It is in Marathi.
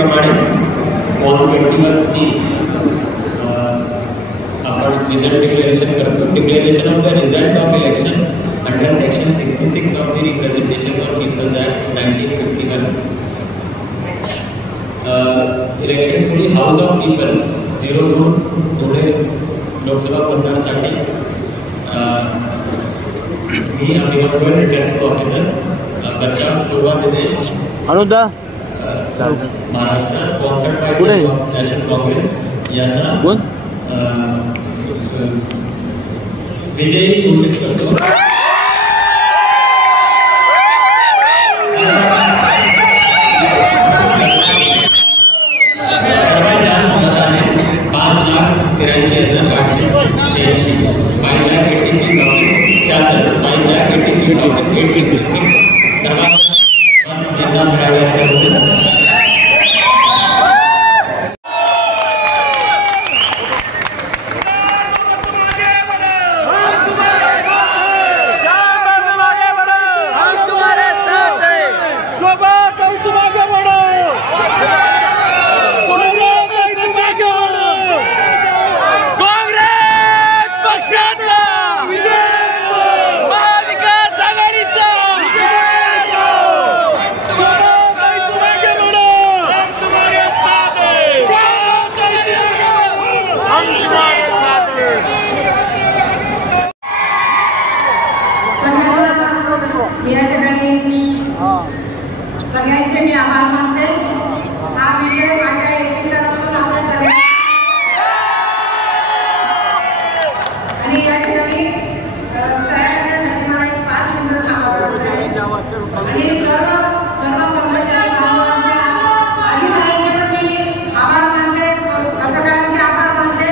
प्रमाणे फॉर्म 21 आपण रिझल्ट डिक्लेरेशन करतो. Declaration of the result of election under section 66 of the representation of peoples act 1951. Election for house of people 02 Pune Lok Sabha मतदानासाठी मी अभिनव रिटर्निंग ऑफिसर करता शोभा दिनेश अनुदा Maharashtra sponsored by National Congress यांना विजयी घोषित करतो. सगळ्यांचे मी आभार मानते. हा विजय माझ्या एकटीकडून आपल्या सगळ्या आणि या ठिकाणी तयारीसाठी मला एक 5 मिनिटं थांबावं लागतं आणि सर्व कर्मचारी अधिकाऱ्यांचे पण मी आभार मानते, पत्रकारांचे आभार मानते.